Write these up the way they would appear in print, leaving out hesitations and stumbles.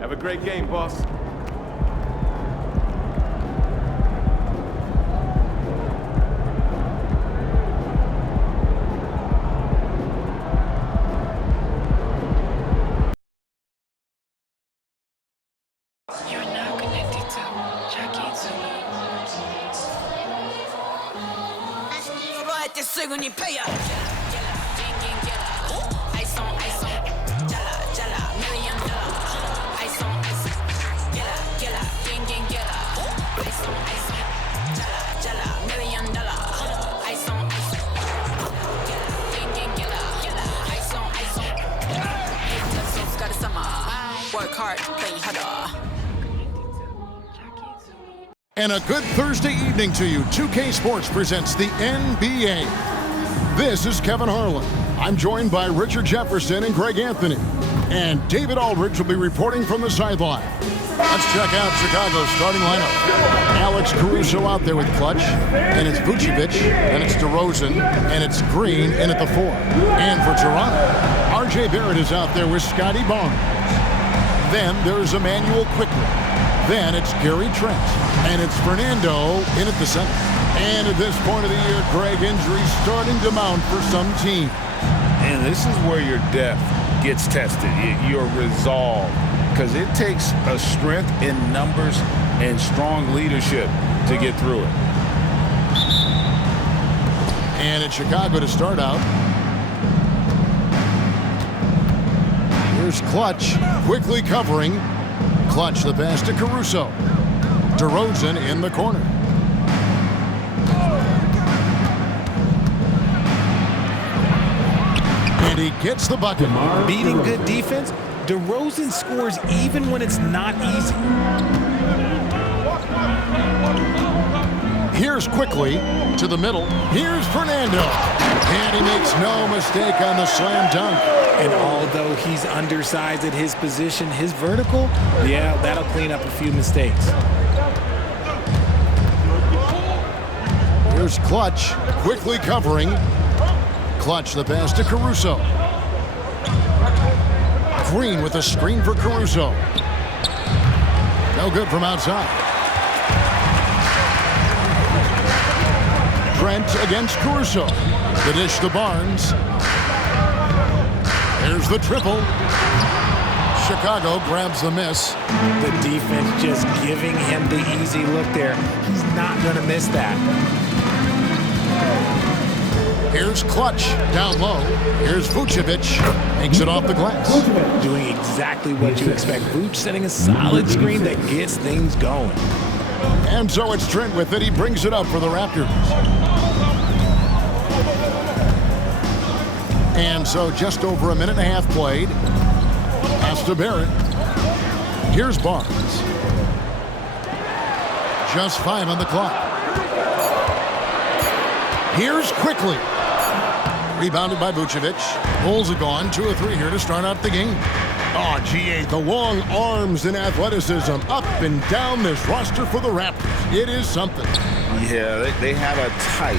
Have a great game, boss. You're now connected to Jackie Zulu. Work hard, play harder. And a good Thursday evening to you. 2K Sports presents the NBA. This is Kevin Harlan. I'm joined by Richard Jefferson and Greg Anthony. And David Aldridge will be reporting from the sideline. Let's check out Chicago's starting lineup. Alex Caruso out there with Clutch. And it's Vucevic. And it's DeRozan. And it's Green in at the 4. And for Toronto, RJ Barrett is out there with Scotty Barnes. Then there's Emmanuel Quickly. Then it's Gary Trent. And it's Fernando in at the center. And at this point of the year, Greg, injuries starting to mount for some teams. And this is where your depth gets tested, your resolve. Because it takes a strength in numbers and strong leadership to get through it. And it's Chicago to start out. Here's Clutch, quickly covering. Clutch the pass to Caruso. DeRozan in the corner. And he gets the bucket. Beating good defense, DeRozan scores even when it's not easy. Here's Quickly to the middle. Here's Fernando. And he makes no mistake on the slam dunk. And although he's undersized at his position, his vertical, yeah, that'll clean up a few mistakes. Here's Clutch, quickly covering. Clutch the pass to Caruso. Green with a screen for Caruso. No good from outside. Trent against Caruso. The dish to Barnes. There's the triple. Chicago grabs the miss. The defense just giving him the easy look there. He's not going to miss that. Here's Clutch down low. Here's Vucevic. Makes it off the glass. Doing exactly what you expect. Vuce setting a solid screen that gets things going. And so it's Trent with it. He brings it up for the Raptors. And so just over a minute and a half played. Pass to Barrett. Here's Barnes. Just 5 on the clock. Here's Quickly. Rebounded by Vucevic. Bulls are gone. 2 of 3 here to start out the game. Oh, GA, the long arms and athleticism up and down this roster for the Raptors. It is something. Yeah, they have a type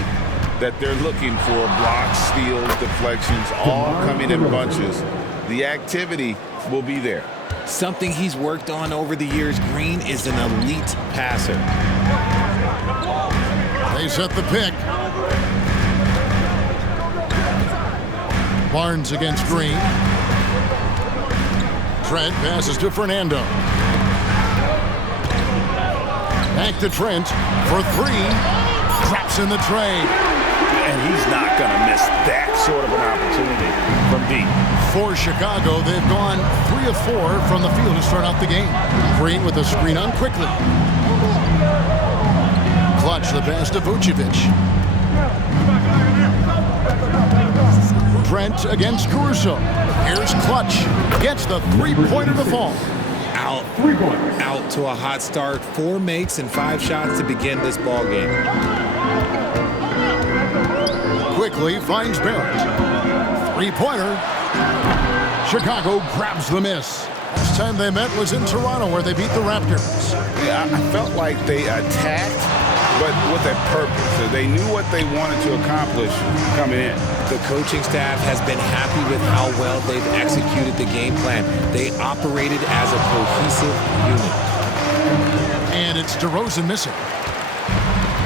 that they're looking for. Blocks, steals, deflections, all coming in bunches. The activity will be there. Something he's worked on over the years. Green is an elite passer. They set the pick. Barnes against Green. Trent passes to Fernando. Back to Trent for 3. Drops in the tray. And he's not going to miss that sort of an opportunity from deep. For Chicago, they've gone 3 of 4 from the field to start out the game. Green with a screen on Quickly. Clutch the pass to Vucevic. Trent against Caruso. Here's Clutch. Gets the three-pointer to fall. Out to a hot start. 4 makes and 5 shots to begin this ball game. Quickly finds Barrett. Three-pointer. Chicago grabs the miss. Last time they met was in Toronto where they beat the Raptors. Yeah, I felt like they attacked but with a purpose. So they knew what they wanted to accomplish coming in. The coaching staff has been happy with how well they've executed the game plan. They operated as a cohesive unit. And it's DeRozan missing.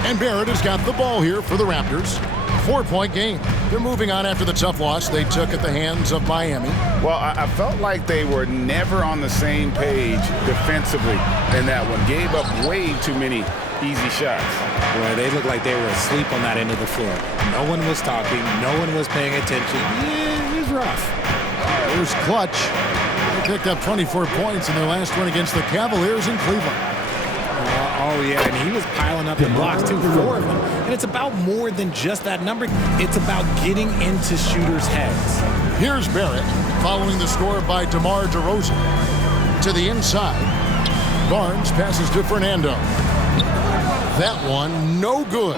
And Barrett has got the ball here for the Raptors. 4-point game. They're moving on after the tough loss they took at the hands of Miami. Well, I felt like they were never on the same page defensively in that one. Gave up way too many easy shots. Boy, they looked like they were asleep on that end of the floor. No one was talking. No one was paying attention. Yeah, it was rough. Here's Clutch. They picked up 24 points in their last win against the Cavaliers in Cleveland. Oh, yeah, and he was piling up the blocks, too, 4 of them. And it's about more than just that number. It's about getting into shooters' heads. Here's Barrett, following the score by DeMar DeRozan. To the inside, Barnes passes to Fernando. That one, no good.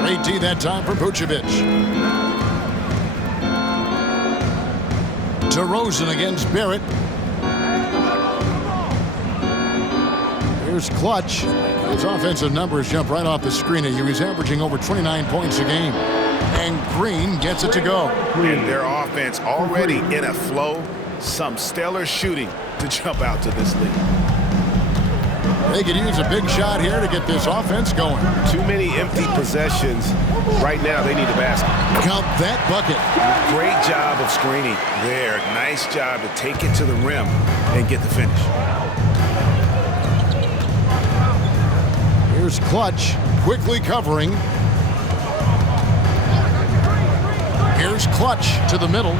Great D that time for Vucevic. DeRozan against Barrett. Here's Clutch. His offensive numbers jump right off the screen at you. He's averaging over 29 points a game. And Green gets it to go. And their offense already in a flow. Some stellar shooting to jump out to this lead. They could use a big shot here to get this offense going. Too many empty possessions. Right now, they need a basket. Count that bucket. Great job of screening there. Nice job to take it to the rim and get the finish. Here's Clutch, quickly covering. Here's Clutch to the middle.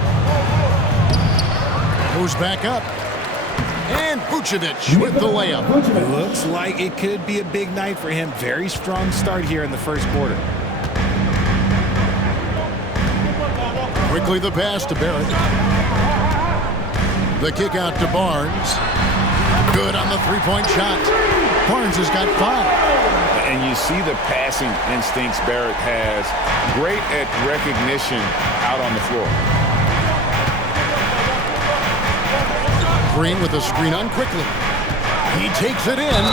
Goes back up. And Vucevic with the layup. Looks like it could be a big night for him. Very strong start here in the first quarter. Quickly the pass to Barrett. The kick out to Barnes. Good on the three-point shot. Barnes has got 5. And you see the passing instincts Barrett has. Great at recognition out on the floor. Green with a screen on quickly. He takes it in.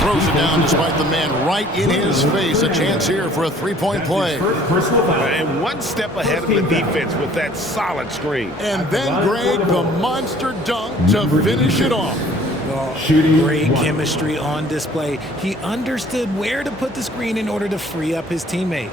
Throws it down despite the man right in his face. A chance here for a three-point play. And one step ahead of the defense with that solid screen. And then Greg, the monster dunk to finish it off. Great chemistry on display. He understood where to put the screen in order to free up his teammate.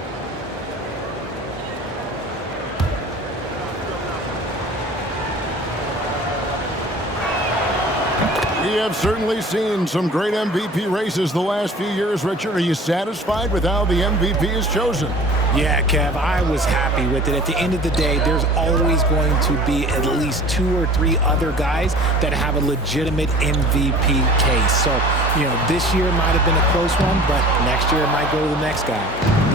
We have certainly seen some great MVP races the last few years, Richard. Are you satisfied with how the MVP is chosen? Yeah, Kev, I was happy with it. At the end of the day, there's always going to be at least 2 or 3 other guys that have a legitimate MVP case. So, this year might have been a close one, but next year it might go to the next guy.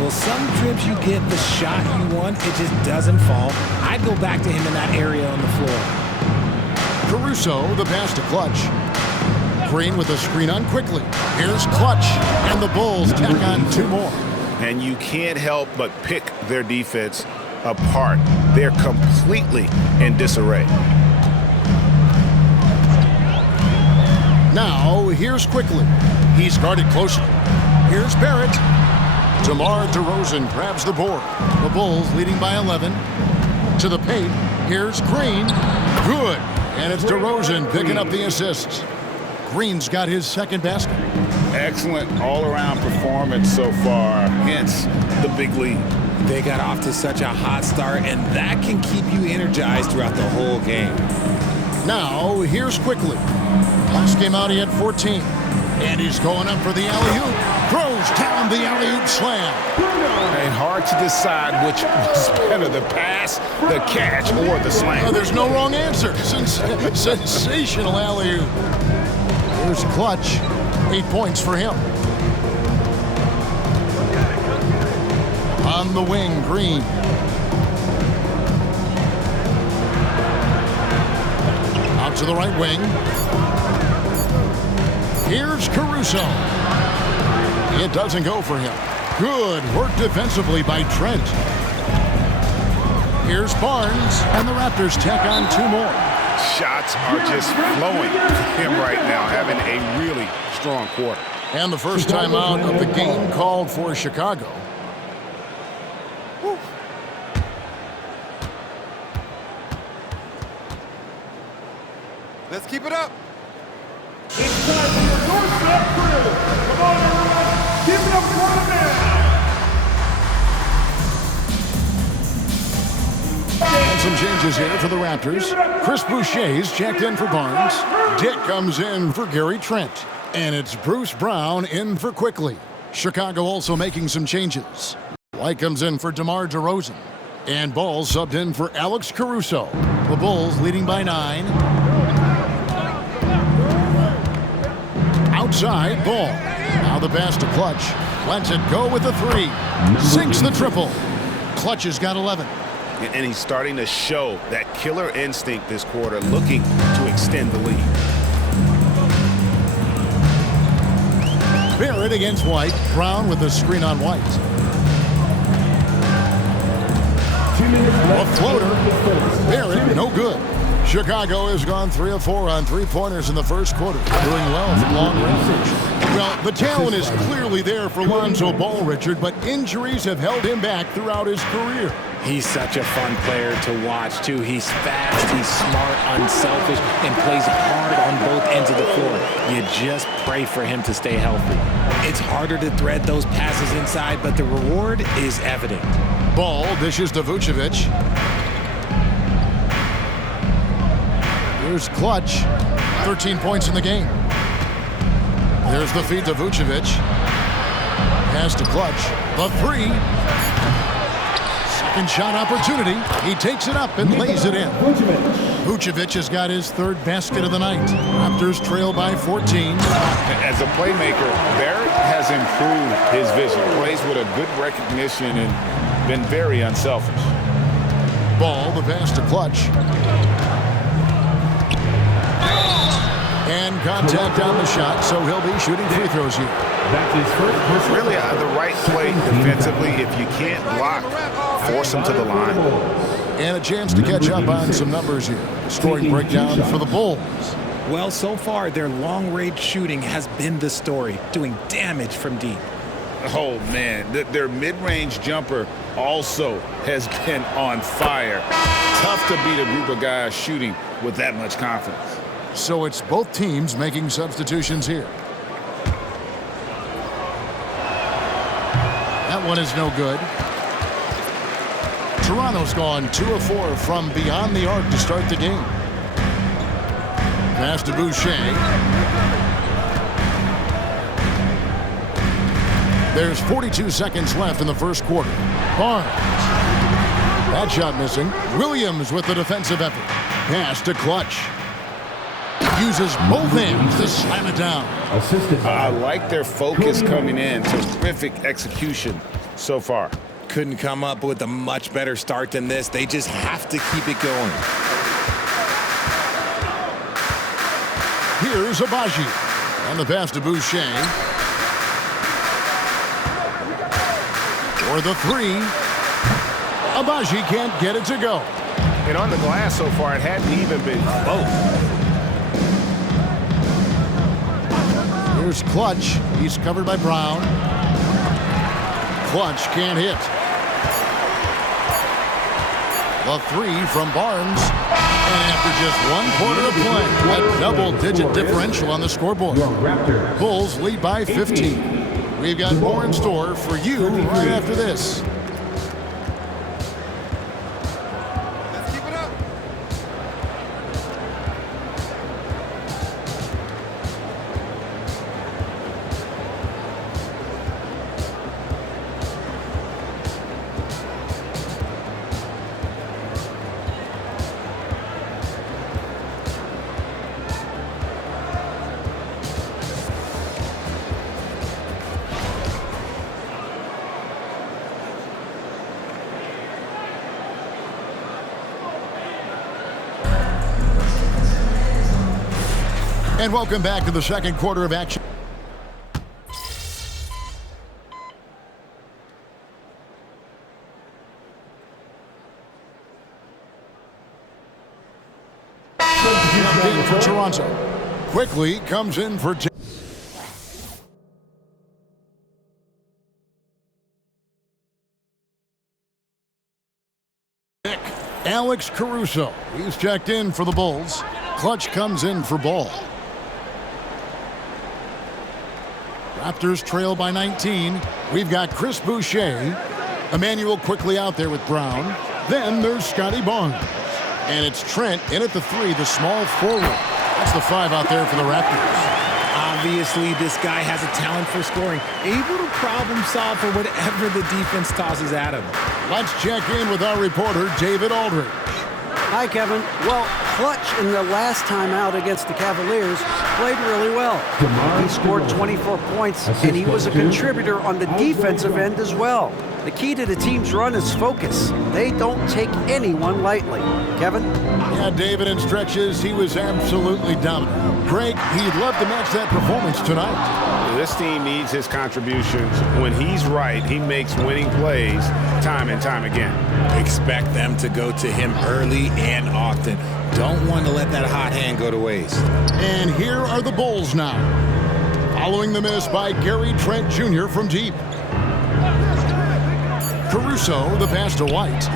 Well, some trips you get the shot you want, it just doesn't fall. I'd go back to him in that area on the floor. Caruso, the pass to Clutch. Green with a screen on quickly. Here's Clutch, and the Bulls tack on 2 more. And you can't help but pick their defense apart. They're completely in disarray. Now, here's quickly. He's guarded closely. Here's Barrett. DeMar DeRozan grabs the board. The Bulls leading by 11. To the paint. Here's Green. Good. And it's DeRozan picking up the assists. Green's got his second basket. Excellent all-around performance so far, hence the big lead. They got off to such a hot start, and that can keep you energized throughout the whole game. Now, here's quickly. Last game out, he had 14. And he's going up for the alley-oop. Throws down the alley-oop slam. And hard to decide which was better, the pass, the catch, or the slam. There's no wrong answer. Sensational alley-oop. Here's Clutch. 8 points for him. On the wing, Green. Out to the right wing. Here's Caruso. It doesn't go for him. Good work defensively by Trent. Here's Barnes, and the Raptors tack on 2 more. Shots are just flowing for him right now, having a really strong quarter. And the first timeout of the game called for Chicago. Let's keep it up. It's time for your doorstep crew. Come on, everyone. Give it up for the man. And some changes here for the Raptors. Chris Boucher's checked in for Barnes. Dick comes in for Gary Trent. And it's Bruce Brown in for Quickly. Chicago also making some changes. White comes in for DeMar DeRozan. And Ball subbed in for Alex Caruso. The Bulls leading by 9. Outside, Ball. Now the pass to Clutch. Lets it go with the 3. Sinks the triple. Clutch has got 11. And he's starting to show that killer instinct this quarter, looking to extend the lead. Barrett against White. Brown with the screen on White. A floater. Barrett, no good. Chicago has gone 3 of 4 on three-pointers in the first quarter. Doing well from long range. Well, the talent is clearly there for Lonzo Ball, Richard, but injuries have held him back throughout his career. He's such a fun player to watch, too. He's fast, he's smart, unselfish, and plays hard on both ends of the floor. You just pray for him to stay healthy. It's harder to thread those passes inside, but the reward is evident. Ball dishes to Vucevic. Here's Clutch. 13 points in the game. There's the feed to Vucevic. Pass to Clutch. The 3. Second shot opportunity. He takes it up and lays it in. Vucevic has got his 3rd basket of the night. Raptors trail by 14. As a playmaker, Barrett has improved his vision. Plays with a good recognition and been very unselfish. Ball, the pass to Clutch. And contact on the shot, so he'll be shooting free throws here. That's his first. Really the right play defensively. If you can't block, force him to the line. And a chance to catch up on some numbers here. Scoring breakdown for the Bulls. Well, so far, their long-range shooting has been the story, doing damage from deep. Oh, man, their mid-range jumper also has been on fire. Tough to beat a group of guys shooting with that much confidence. So it's both teams making substitutions here. That one is no good. Toronto's gone 2 of 4 from beyond the arc to start the game. Pass to Boucher. There's 42 seconds left in the first quarter. Barnes. That shot missing. Williams with the defensive effort. Pass to Clutch. Uses both hands to slam it down. I like their focus coming in. Terrific execution so far. Couldn't come up with a much better start than this. They just have to keep it going. Here's Abaji. And the pass to Boucher. For the 3. Abaji can't get it to go. And on the glass so far, it hadn't even been close. Here's Clutch. He's covered by Brown. Clutch can't hit. The 3 from Barnes. And after just 1 quarter of play, a double-digit differential on the scoreboard. Bulls lead by 15. We've got more in store for you right after this. Let's keep it up. And welcome back to the second quarter of action. In for Toronto. Quickly comes in for Alex Caruso. He's checked in for the Bulls. Clutch comes in for Ball. Raptors trail by 19. We've got Chris Boucher. Emmanuel quickly out there with Brown. Then there's Scotty Barnes. And it's Trent in at the 3, the small forward. That's the 5 out there for the Raptors. Obviously, this guy has a talent for scoring, able to problem solve for whatever the defense tosses at him. Let's check in with our reporter, David Aldridge. Hi, Kevin. Well, Clutch in the last time out against the Cavaliers played really well. He scored 24 points, and he was a contributor on the defensive end as well. The key to the team's run is focus. They don't take anyone lightly. Kevin? Yeah, David, in stretches, he was absolutely dominant. Greg, he'd love to match that performance tonight. This team needs his contributions. When he's right, he makes winning plays time and time again. Expect them to go to him early and often. Don't want to let that hot hand go to waste. And here are the Bulls now. Following the miss by Gary Trent Jr. from deep. Caruso, the pass to White.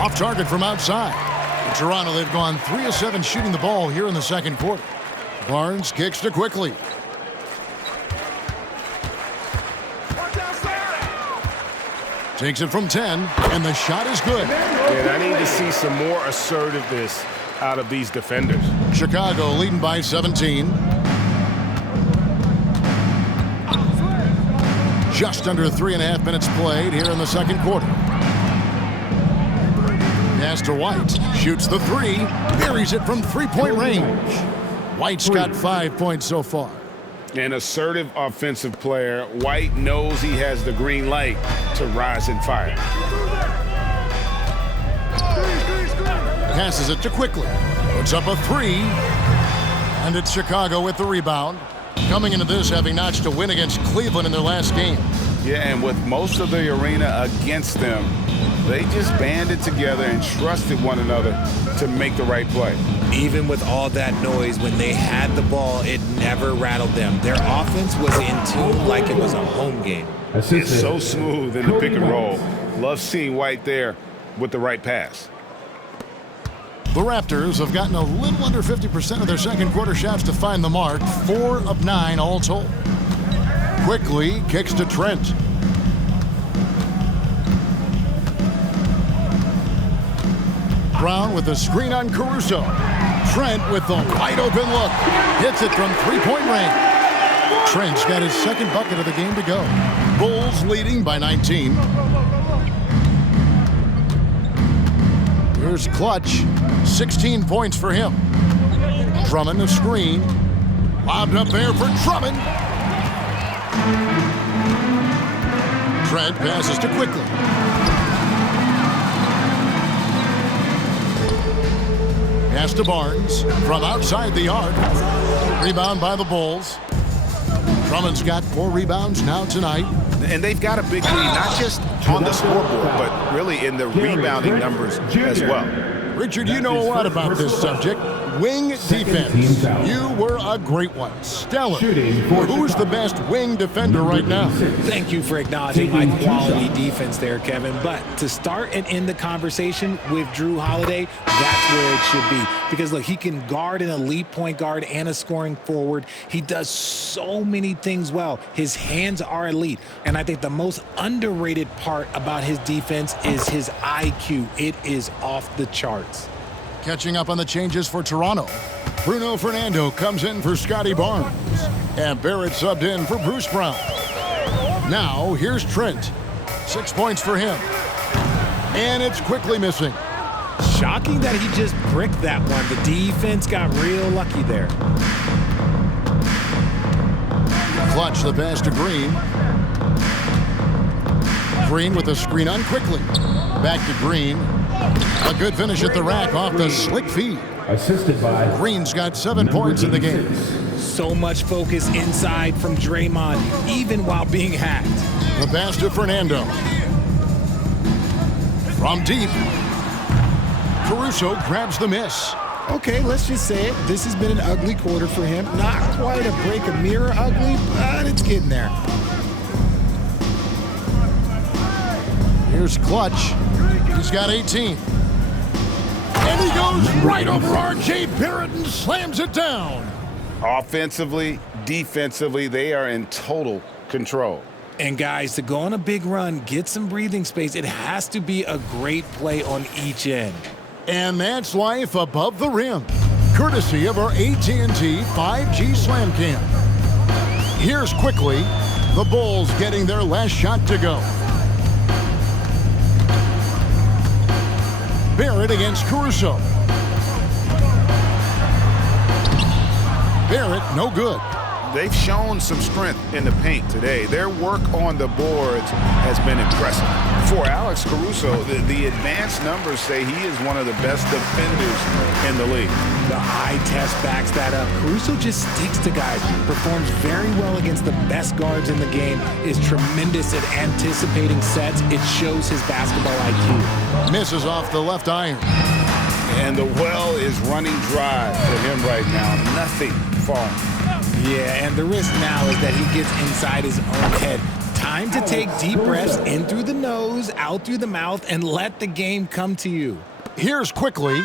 Off target from outside. In Toronto, they've gone 3 of 7 shooting the ball here in the second quarter. Barnes kicks to Quickly. Takes it from 10, and the shot is good. And I need to see some more assertiveness out of these defenders. Chicago leading by 17. Just under 3.5 minutes played here in the second quarter. Pass to White. Shoots the 3. Buries it from three-point range. White's got 5 points so far. An assertive offensive player. White knows he has the green light to rise and fire. Passes it to Quickly. Puts up a 3. And it's Chicago with the rebound. Coming into this, having notched a win against Cleveland in their last game. Yeah, and with most of the arena against them, they just banded together and trusted one another to make the right play. Even with all that noise, when they had the ball, it never rattled them. Their offense was in tune like it was a home game. It's so smooth in the pick and roll. Love seeing White there with the right pass. The Raptors have gotten a little under 50% of their second quarter shots to find the mark. 4 of 9 all told. Quickly kicks to Trent. Brown with the screen on Caruso. Trent with the wide open look. Hits it from three-point range. Trent's got his second bucket of the game to go. Bulls leading by 19. Here's Clutch. 16 points for him. Drummond a screen. Lobbed up there for Drummond. Trent passes to Quickly. Pass to Barnes from outside the arc. Rebound by the Bulls. Drummond's got 4 rebounds now tonight. And they've got a big lead, not just on the scoreboard, but really in the rebounding numbers as well. Richard, you know a lot about this subject. Wing defense. You were a great one. Stellar. Who's the best wing defender right now? Thank you for acknowledging my quality defense there, Kevin. But to start and end the conversation with Drew Holiday, that's where it should be. Because, look, he can guard an elite point guard and a scoring forward. He does so many things well. His hands are elite. And I think the most underrated part about his defense is his IQ. It is off the charts. Catching up on the changes for Toronto. Bruno Fernando comes in for Scotty Barnes. And Barrett subbed in for Bruce Brown. Now, here's Trent. 6 points for him. And it's Quickly missing. Shocking that he just bricked that one. The defense got real lucky there. Clutch the pass to Green. Green with a screen on Quickly. Back to Green. A good finish at the rack off the slick feed. Assisted by Green's got 7 points in the game. So much focus inside from Draymond, even while being hacked. The pass to Fernando. From deep. Caruso grabs the miss. Okay, let's just say it. This has been an ugly quarter for him. Not quite a break a mirror ugly, but it's getting there. Here's Clutch. He's got 18. And he goes right over R.J. Barrett and slams it down. Offensively, defensively, they are in total control. And guys, to go on a big run, get some breathing space, it has to be a great play on each end. And that's life above the rim, courtesy of our AT&T 5G Slam Cam. Here's quickly the Bulls getting their last shot to go. Barrett against Caruso. Barrett, no good. They've shown some strength in the paint today. Their work on the boards has been impressive. For Alex Caruso, the advanced numbers say he is one of the best defenders in the league. The eye test backs that up. Caruso just sticks to guys, performs very well against the best guards in the game, is tremendous at anticipating sets. It shows his basketball IQ. Misses off the left iron. And the well is running dry for him right now. Nothing falling. Yeah, and the risk now is that he gets inside his own head. Time to take deep breaths in through the nose, out through the mouth, and let the game come to you. Here's quickly.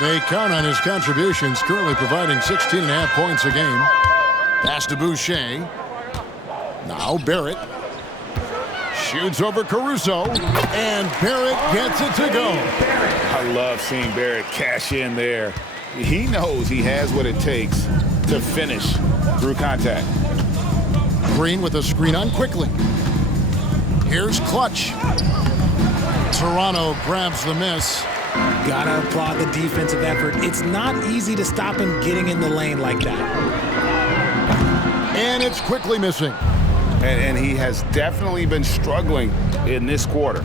They count on his contributions, currently providing 16.5 points a game. Pass to Boucher. Now Barrett. Shoots over Caruso. And Barrett gets it to go. I love seeing Barrett cash in there. He knows he has what it takes to finish through contact. Green with a screen on quickly. Here's Clutch. Toronto grabs the miss. Gotta applaud the defensive effort. It's not easy to stop him getting in the lane like that. And it's quickly missing. And he has definitely been struggling in this quarter.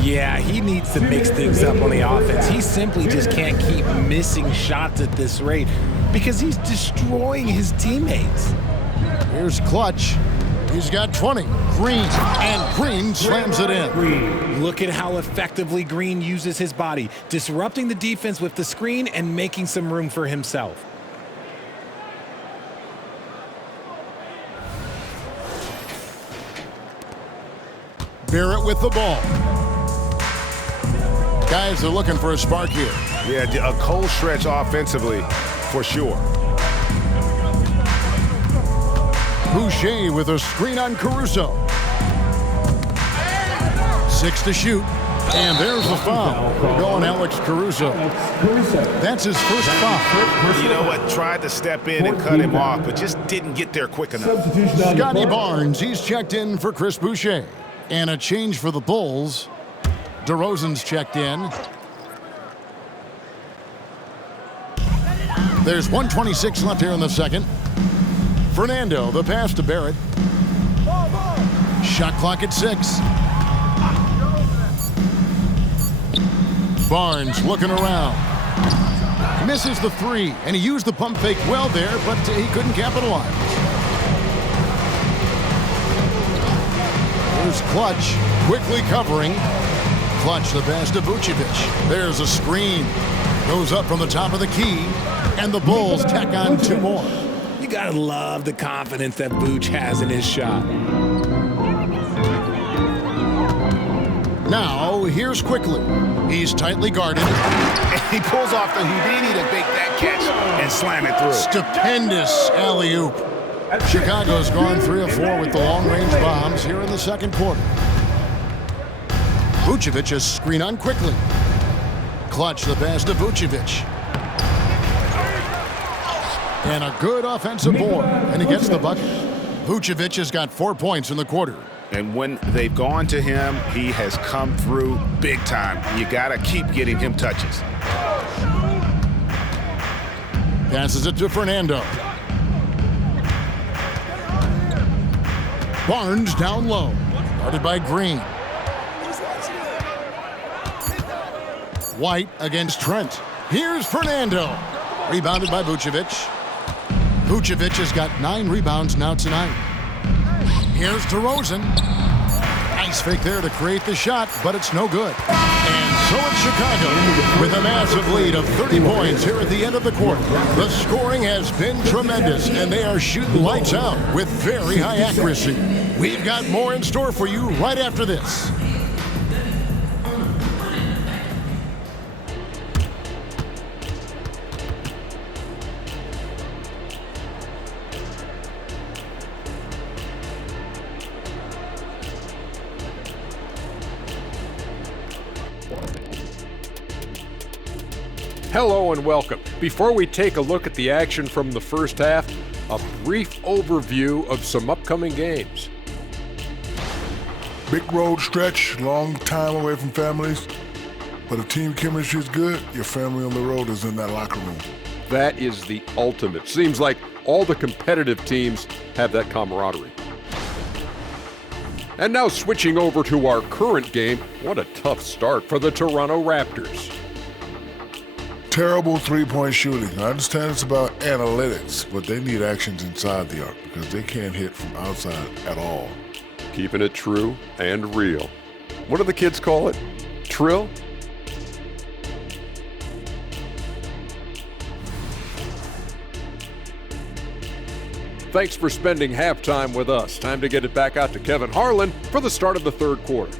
Yeah, he needs to mix things up on the offense. He simply just can't keep missing shots at this rate because he's destroying his teammates. Here's Clutch. He's got 20. Green. And Green slams it in. Look at how effectively Green uses his body, disrupting the defense with the screen and making some room for himself. Barrett with the ball. Guys are looking for a spark here. Yeah, a cold stretch offensively, for sure. Boucher with a screen on Caruso. 6 to shoot. And there's the foul. Going Alex Caruso. That's his first foul. You know what? Tried to step in and cut him off, but just didn't get there quick enough. Scotty Barnes, he's checked in for Chris Boucher. And a change for the Bulls. DeRozan's checked in. There's 1:26 left here in the second. Fernando, the pass to Barrett. Shot clock at 6. Barnes looking around. Misses the 3, and he used the pump fake well there, but he couldn't capitalize. Here's Clutch, quickly covering. Clutch the pass to Vucevic. There's a screen. Goes up from the top of the key, and the Bulls tack on 2 more. You gotta love the confidence that Vooch has in his shot. Now, here's quickly. He's tightly guarded. He pulls off the Houdini to make that catch and slam it through. Stupendous alley-oop. Chicago's gone 3 of 4 with the long-range bombs here in the second quarter. Vucevic is screen on quickly. Clutch the pass to Vucevic. And a good offensive board, and he gets the bucket. Vucevic has got 4 points in the quarter. And when they've gone to him, he has come through big time. You got to keep getting him touches. Passes it to Fernando. Barnes down low. Guarded by Green. White against Trent. Here's Fernando. Rebounded by Vucevic. Vucevic has got 9 rebounds now tonight. Here's DeRozan. Nice fake there to create the shot, but it's no good. And so it's Chicago with a massive lead of 30 points here at the end of the quarter. The scoring has been tremendous, and they are shooting lights out with very high accuracy. We've got more in store for you right after this. Hello and welcome. Before we take a look at the action from the first half, a brief overview of some upcoming games. Big road stretch, long time away from families. But if team chemistry is good, your family on the road is in that locker room. That is the ultimate. Seems like all the competitive teams have that camaraderie. And now switching over to our current game, what a tough start for the Toronto Raptors. Terrible three-point shooting. I understand it's about analytics, but they need actions inside the arc because they can't hit from outside at all. Keeping it true and real. What do the kids call it? Trill? Thanks for spending halftime with us. Time to get it back out to Kevin Harlan for the start of the third quarter.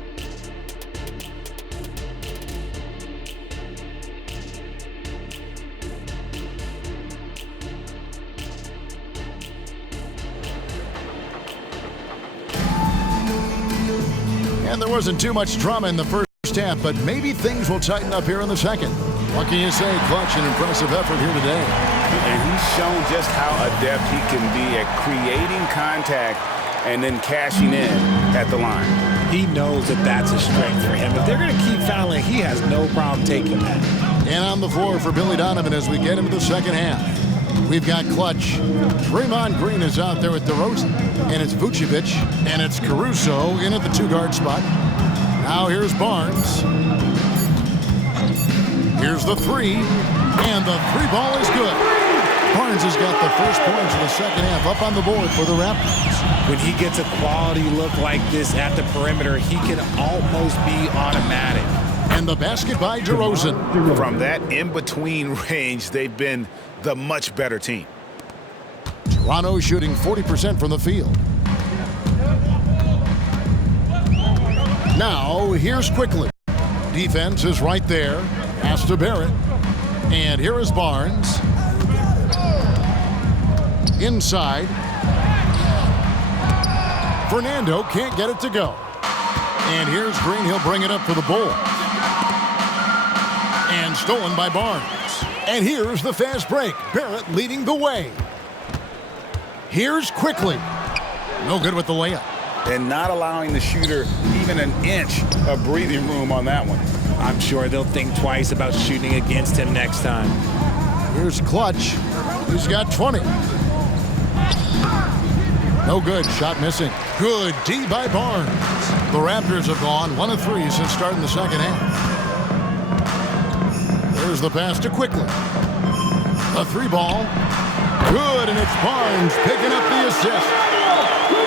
And there wasn't too much drama in the first half, but maybe things will tighten up here in the second. What can you say? Clutch and impressive effort here today. And he's shown just how adept he can be at creating contact and then cashing in at the line. He knows that that's a strength for him. If they're going to keep fouling, he has no problem taking that. And on the floor for Billy Donovan as we get into the second half. We've got Clutch. Draymond Green is out there with DeRozan. And it's Vucevic. And it's Caruso in at the two-guard spot. Now here's Barnes. Here's the three. And the three ball is good. Barnes has got the first points of the second half up on the board for the Raptors. When he gets a quality look like this at the perimeter, he can almost be automatic. And the basket by DeRozan. From that in-between range, they've been the much better team. Toronto shooting 40% from the field. Now, here's Quickly. Defense is right there. Pass to Barrett. And here is Barnes. Inside. Fernando can't get it to go. And here's Green. He'll bring it up for the Bulls. And stolen by Barnes. And here's the fast break. Barrett leading the way. Here's Quickly. No good with the layup. And not allowing the shooter even an inch of breathing room on that one. I'm sure they'll think twice about shooting against him next time. Here's Clutch. He's got 20. No good. Shot missing. Good D by Barnes. The Raptors have gone 1 of 3 since starting the second half. There's the pass to Quickly. A three ball. Good, and it's Barnes picking up the assist.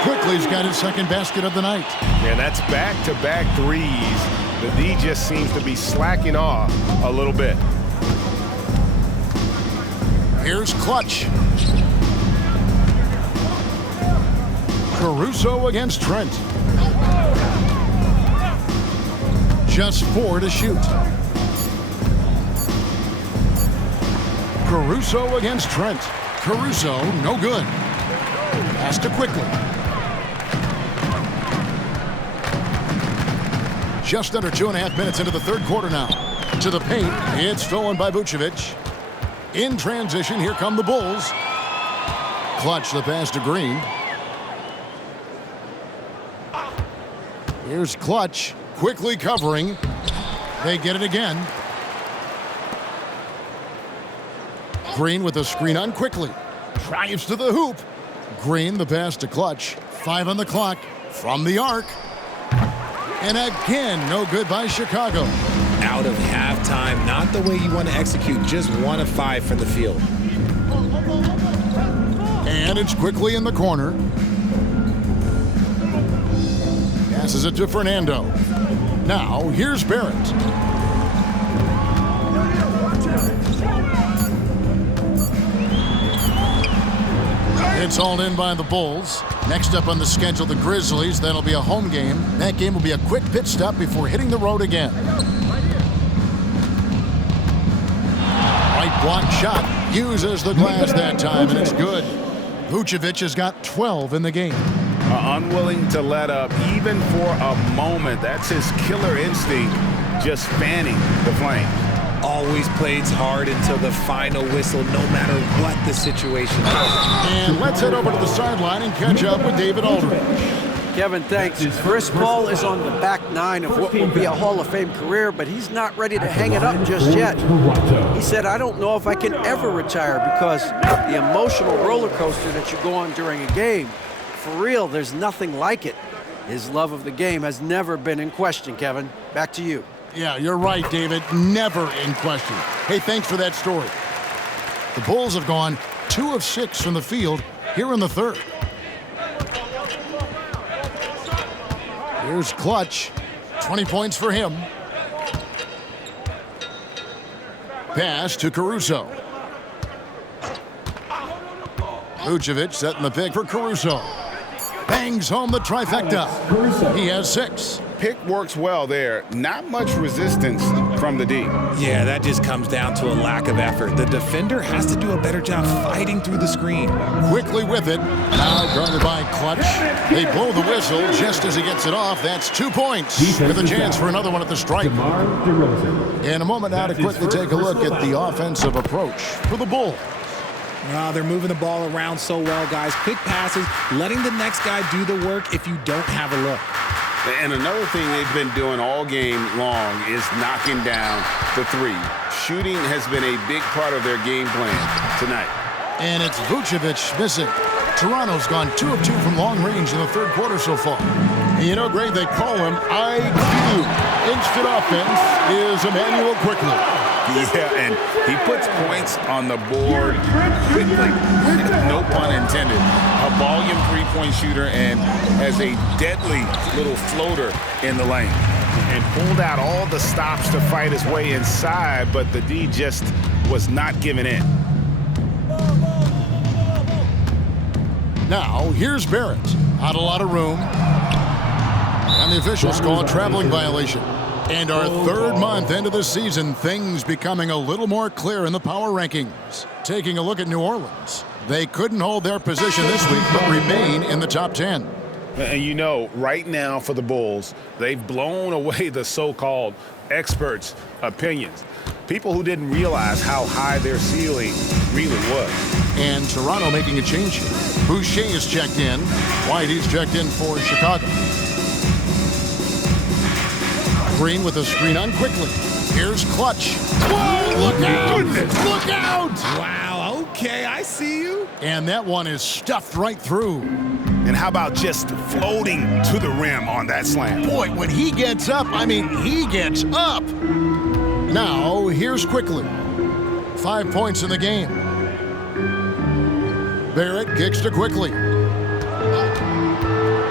Quickly's got his second basket of the night. And that's back-to-back threes. The D just seems to be slacking off a little bit. Here's Clutch. Caruso against Trent. Just 4 to shoot. Caruso against Trent. Caruso, no good. Pass to Quickly. Just under 2.5 minutes into the third quarter now. To the paint. It's stolen by Vucevic. In transition, here come the Bulls. Clutch the pass to Green. Here's Clutch. Quickly covering. They get it again. Green with a screen on Quickly. Drives to the hoop. Green the pass to Clutch. 5 on the clock. From the arc. And again, no good by Chicago. Out of halftime, not the way you want to execute, just 1 of 5 from the field. And it's Quickly in the corner. Passes it to Fernando. Now, here's Barrett. It's hauled in by the Bulls. Next up on the schedule, the Grizzlies. That'll be a home game. That game will be a quick pit stop before hitting the road again. Right block shot. Uses the glass that time, and it's good. Vucevic has got 12 in the game. Unwilling to let up even for a moment. That's his killer instinct, just fanning the flame. always plays hard until the final whistle, no matter what the situation is. And let's head over to the sideline and catch up with David Aldridge. Kevin, thanks. Chris Paul is on the back nine of what will be a Hall of Fame career, but he's not ready to hang it up just yet. He said, I don't know if I can ever retire because the emotional roller coaster that you go on during a game, for real, there's nothing like it. His love of the game has never been in question, Kevin. Back to you. Yeah, you're right, David. Never in question. Hey, thanks for that story. The Bulls have gone 2 of 6 from the field here in the third. Here's Clutch. 20 points for him. Pass to Caruso. Vucevic setting the pick for Caruso. Bangs home the trifecta. He has 6. Pick works well there. Not much resistance from the D. Yeah, that just comes down to a lack of effort. The defender has to do a better job fighting through the screen. Quickly with it. Now guarded by Clutch. They blow the whistle just as he gets it off. That's 2 points with a chance for another one at the stripe. In a moment now to quickly take a look at the offensive approach for the Bulls. They're moving the ball around so well, guys. Quick passes, letting the next guy do the work if you don't have a look. And another thing they've been doing all game long is knocking down the three. Shooting has been a big part of their game plan tonight. And it's Vucevic missing. Toronto's gone 2 of 2 from long range in the third quarter so far. And you know, Greg, they call him IQ. Instant offense is Emmanuel quickly. Yeah, and he puts points on the board quickly. No pun intended. A volume three-point shooter and has a deadly little floater in the lane. And pulled out all the stops to fight his way inside, but the D just was not giving in. Now, here's Barrett. Not a lot of room. And the officials call a traveling violation. And our third month into the season, things becoming a little more clear in the power rankings. Taking a look at New Orleans. They couldn't hold their position this week, but remain in the top 10. And you know, right now for the Bulls, they've blown away the so-called experts' opinions. People who didn't realize how high their ceiling really was. And Toronto making a change here. Boucher is checked in. Whitey's checked in for Chicago. Green with a screen on quickly. Here's Clutch. Whoa, look out! Look out! Wow, okay, I see you. And that one is stuffed right through. And how about just floating to the rim on that slam? Boy, when he gets up, I mean, he gets up. Now, here's quickly. 5 points in the game. Barrett kicks to quickly.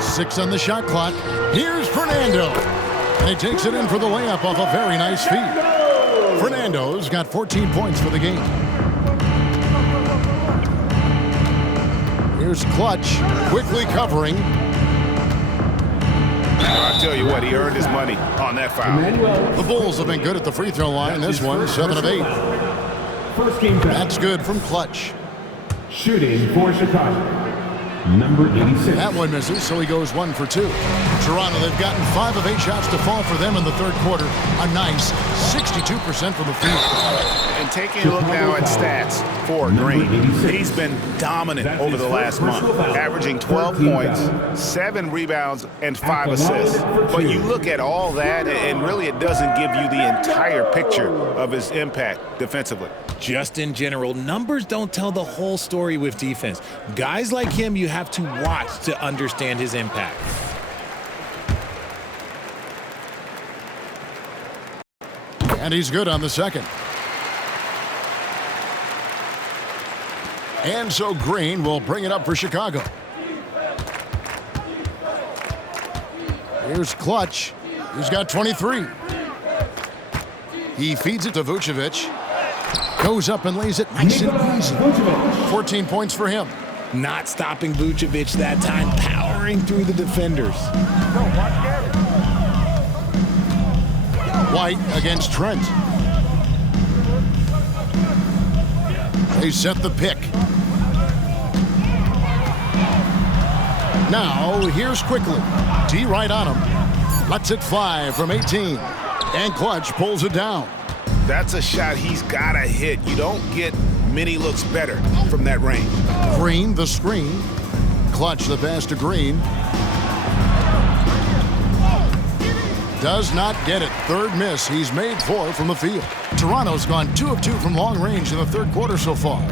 6 on the shot clock. Here's Fernando. And he takes it in for the layup off a very nice feed. Fernando's got 14 points for the game. Here's Clutch, quickly covering. I'll tell you what, he earned his money on that foul. The Bulls have been good at the free throw line. This one, 7 of 8. That's good from Clutch. Shooting for Chicago, number 86. That one misses, so he goes 1 for 2. Toronto, they've gotten 5 of 8 shots to fall for them in the third quarter. A nice 62% from the field. And taking a look now at stats for Green, he's been dominant over the last month, averaging 12 points, 7 rebounds, and 5 assists. But you look at all that, and really it doesn't give you the entire picture of his impact defensively. Just in general, numbers don't tell the whole story with defense. Guys like him, you have to watch to understand his impact. And he's good on the second. And so Green will bring it up for Chicago. Here's Clutch. He's got 23. He feeds it to Vucevic. Goes up and lays it nice and easy. 14 points for him. Not stopping Vucevic that time, powering through the defenders. White against Trent. They set the pick. Now, here's quickly. D right on him. Lets it fly from 18. And Clutch pulls it down. That's a shot he's got to hit. You don't get many looks better from that range. Green, the screen. Clutch the pass to Green. Does not get it. Third miss. He's made 4 from the field. Toronto's gone 2 of 2 from long range in the third quarter so far.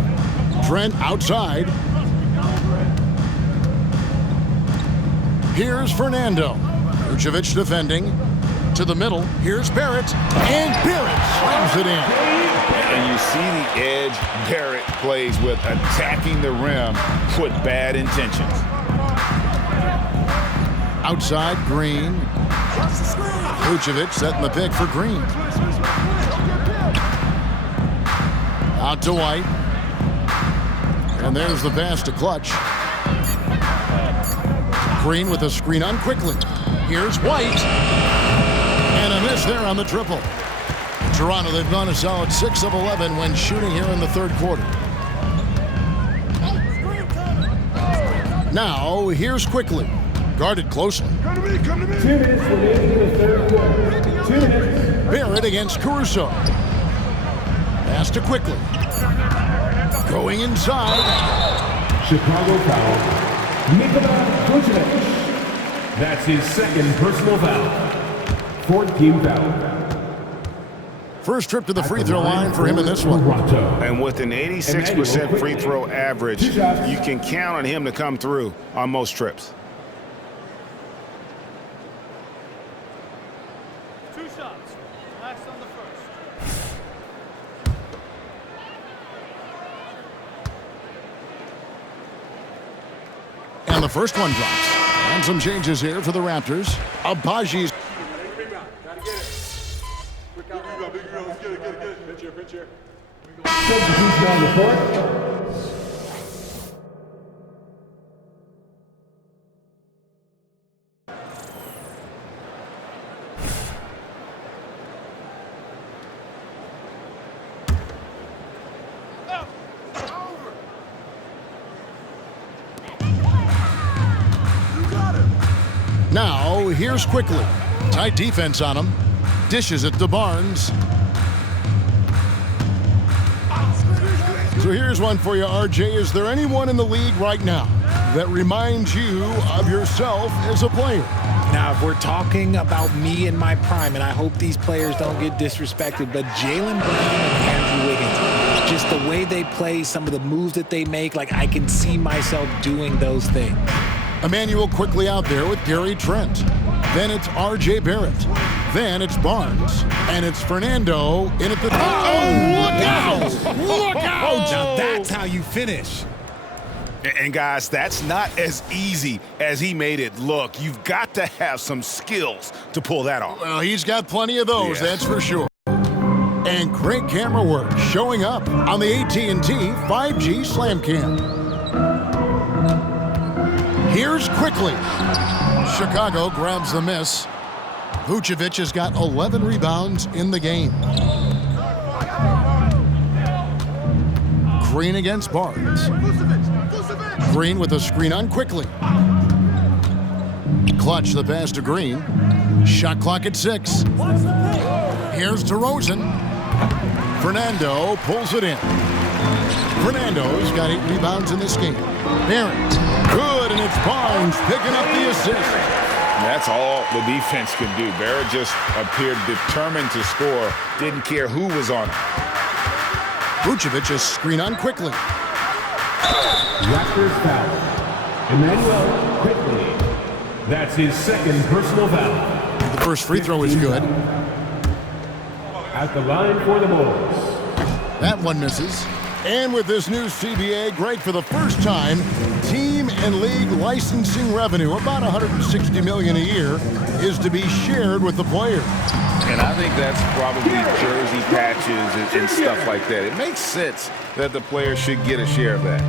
Trent outside. Here's Fernando. Vucevic defending. To the middle. Here's Barrett. And Barrett slams it in. And you see the edge Barrett plays with, attacking the rim with bad intentions. Outside, Green. Vucevic setting the pick for Green. Out to White. And there's the pass to Clutch. Green with a screen on quickly. Here's White. And a miss there on the triple. Toronto, they've gone a solid 6 of 11 when shooting here in the third quarter. Now, here's quickly. Guarded closely. Come to me, come to me. 2 minutes remaining in the third quarter. 2 minutes. Barrett against Caruso. Pass to quickly. Going inside. Chicago foul. Nikola Vucevic. That's his second personal foul. 14 foul. First trip to the free throw line for him in this one. And with an 86% free throw average, you can count on him to come through on most trips. 2 shots. Last on the first. And the first one drops. And some changes here for the Raptors. Abaji's. Substitution on the court. Now, here's quickly. Tight defense on him. Dishes it to Barnes. So here's one for you, RJ. Is there anyone in the league right now that reminds you of yourself as a player? Now, if we're talking about me in my prime, and I hope these players don't get disrespected, but Jaylen Brown and Andrew Wiggins, just the way they play, some of the moves that they make, like I can see myself doing those things. Emmanuel quickly out there with Gary Trent. Then it's R.J. Barrett. Then it's Barnes. And it's Fernando in at the... Oh, look out! Look out! Now that's how you finish. And guys, that's not as easy as he made it look. You've got to have some skills to pull that off. Well, he's got plenty of those, that's for sure. And great camera work showing up on the AT&T 5G Slam Cam. Here's quickly. Chicago grabs the miss. Vucevic has got 11 rebounds in the game. Green against Barnes. Green with a screen on quickly. Clutch the pass to Green. Shot clock at 6. Here's DeRozan. Fernando pulls it in. Fernando's got 8 rebounds in this game. Barrett, good, and it's Barnes picking up the assist. That's all the defense can do. Barrett just appeared determined to score. Didn't care who was on him. Vucevic is screen on quickly. Raptors foul. Emmanuel quickly. That's his second personal foul. The first free throw is good. At the line for the Bulls. That one misses. And with this new CBA, great for the first time, team and league licensing revenue, about $160 million a year, is to be shared with the players. And I think that's probably jersey patches and stuff like that. It makes sense that the players should get a share of that.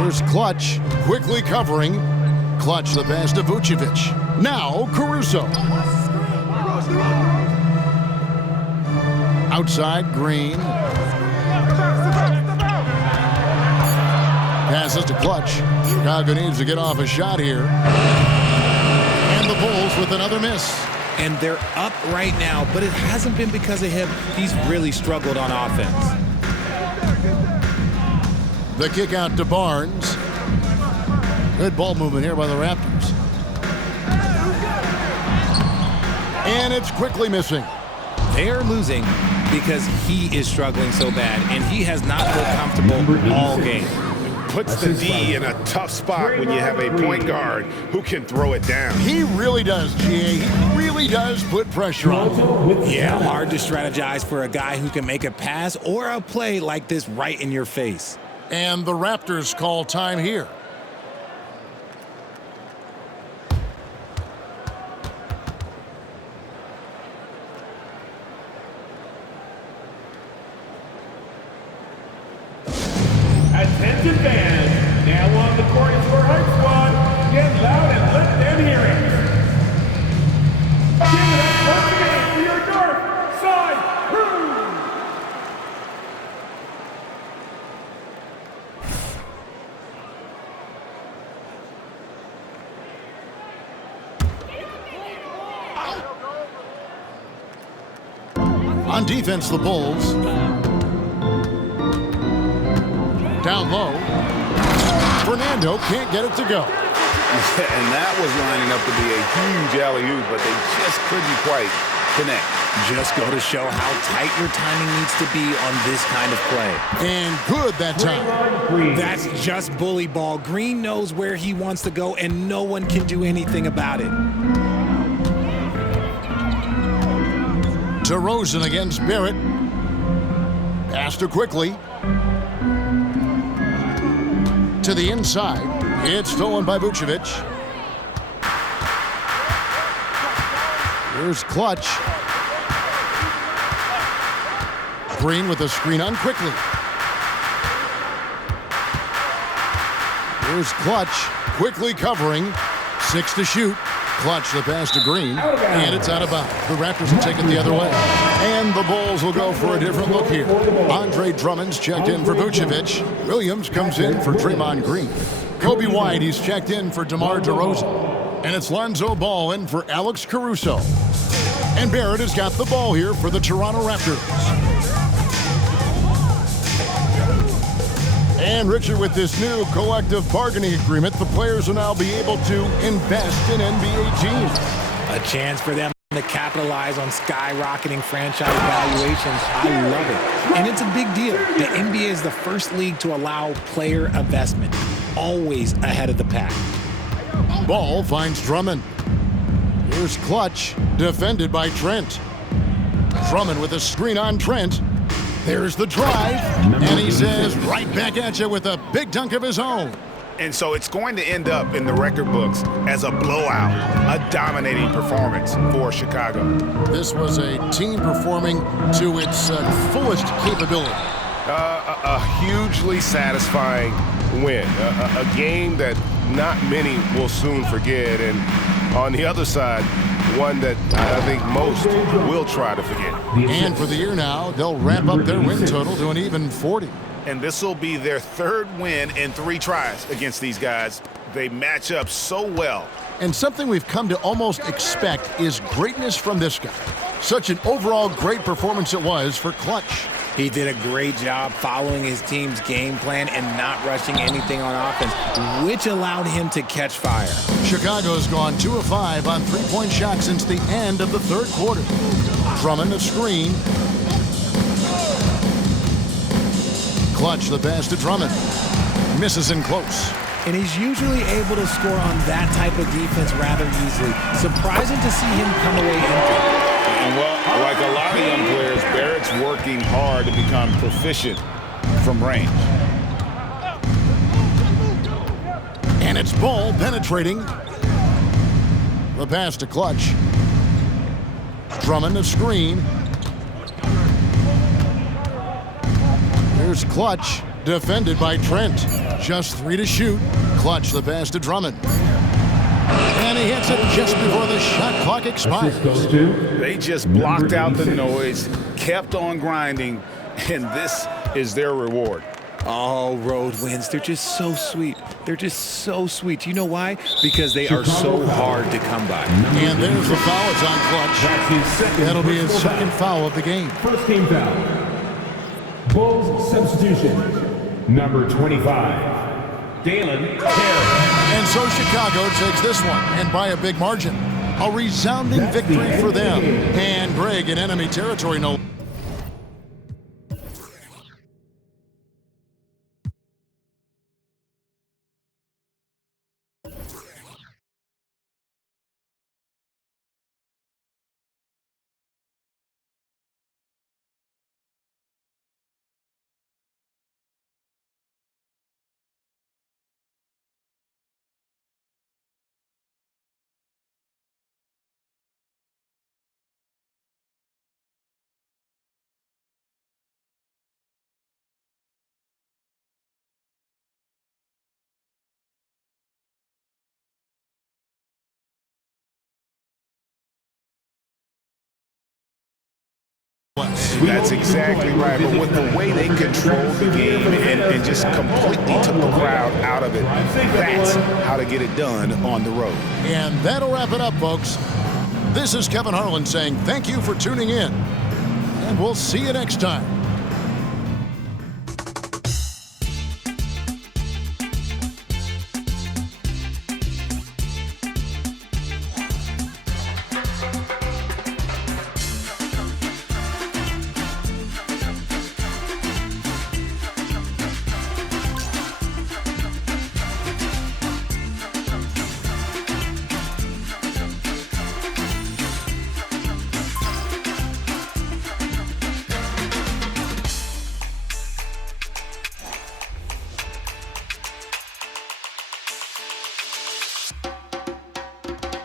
Here's Clutch, quickly covering. Clutch the pass to Vucevic. Now Caruso. Outside, Green. Passes to Clutch. Chicago needs to get off a shot here. And the Bulls with another miss. And they're up right now, but it hasn't been because of him. He's really struggled on offense. The kick out to Barnes. Good ball movement here by the Raptors. And it's quickly missing. They're losing because he is struggling so bad, and he has not looked comfortable all game. Puts the D in a tough spot when you have a point guard who can throw it down. He really does, GA. He really does put pressure on him. Yeah, hard to strategize for a guy who can make a pass or a play like this right in your face. And the Raptors call time here. Attention fans, now on the court is your hype squad. Get loud and let them hear it. Give it up once again for your North Side crew. On defense, the Bulls. Down low. Fernando can't get it to go. And that was lining up to be a huge alley-oop, but they just couldn't quite connect. Just go to show how tight your timing needs to be on this kind of play. And good that time. That's just bully ball. Green knows where he wants to go, and no one can do anything about it. DeRozan against Barrett. Pass to quickly. To the inside. It's stolen by Vucevic. Here's Clutch. Green with a screen on quickly. Here's Clutch. Quickly covering. 6 to shoot. Clutch the pass to Green. And it's out of bounds. The Raptors will take it the other way. And the Bulls will go for a different look here. Andre Drummond's checked in for Vucevic. Williams comes in for Draymond Green. Kobe White, he's checked in for DeMar DeRozan. And it's Lonzo Ball in for Alex Caruso. And Barrett has got the ball here for the Toronto Raptors. And Richard, with this new collective bargaining agreement, the players will now be able to invest in NBA teams. A chance for them to capitalize on skyrocketing franchise valuations. I love it. And it's a big deal. The NBA is the first league to allow player investment, always ahead of the pack. Ball finds Drummond. Here's Clutch, defended by Trent. Drummond with a screen on Trent. There's the drive, and he says right back at you with a big dunk of his own. And so it's going to end up in the record books as a blowout, a dominating performance for Chicago. This was a team performing to its fullest capability. A hugely satisfying win, a game that not many will soon forget, and on the other side, one that I think most will try to forget. And for the year now, they'll ramp up their win total to an even 40. And this will be their third win in 3 tries against these guys. They match up so well. And something we've come to almost expect is greatness from this guy. Such an overall great performance it was for Clutch. He did a great job following his team's game plan and not rushing anything on offense, which allowed him to catch fire. Chicago's gone 2 of 5 on three-point shots since the end of the third quarter. Drummond the screen. Clutch the pass to Drummond. Misses in close. And he's usually able to score on that type of defense rather easily. Surprising to see him come away empty. And well, like a lot of young players, Barrett's working hard to become proficient from range. And it's Ball penetrating. The pass to Clutch. Drummond the screen. Here's Clutch, defended by Trent. Just 3 to shoot. Clutch the pass to Drummond. And he hits it just before the shot clock expires. They just blocked out the noise, kept on grinding, and this is their reward. All road wins, they're just so sweet. They're just so sweet. You know why? Because they are so hard to come by. And there's the foul. It's on Clutch. That'll be his second foul of the game. First team foul. Bulls substitution. Number 25, Dalen Terry. And so Chicago takes this one, and by a big margin. A resounding victory for them. And Greg in enemy territory, no. That's exactly right. But with the way they controlled the game and just completely took the crowd out of it, that's how to get it done on the road. And that'll wrap it up, folks. This is Kevin Harlan saying thank you for tuning in. And we'll see you next time.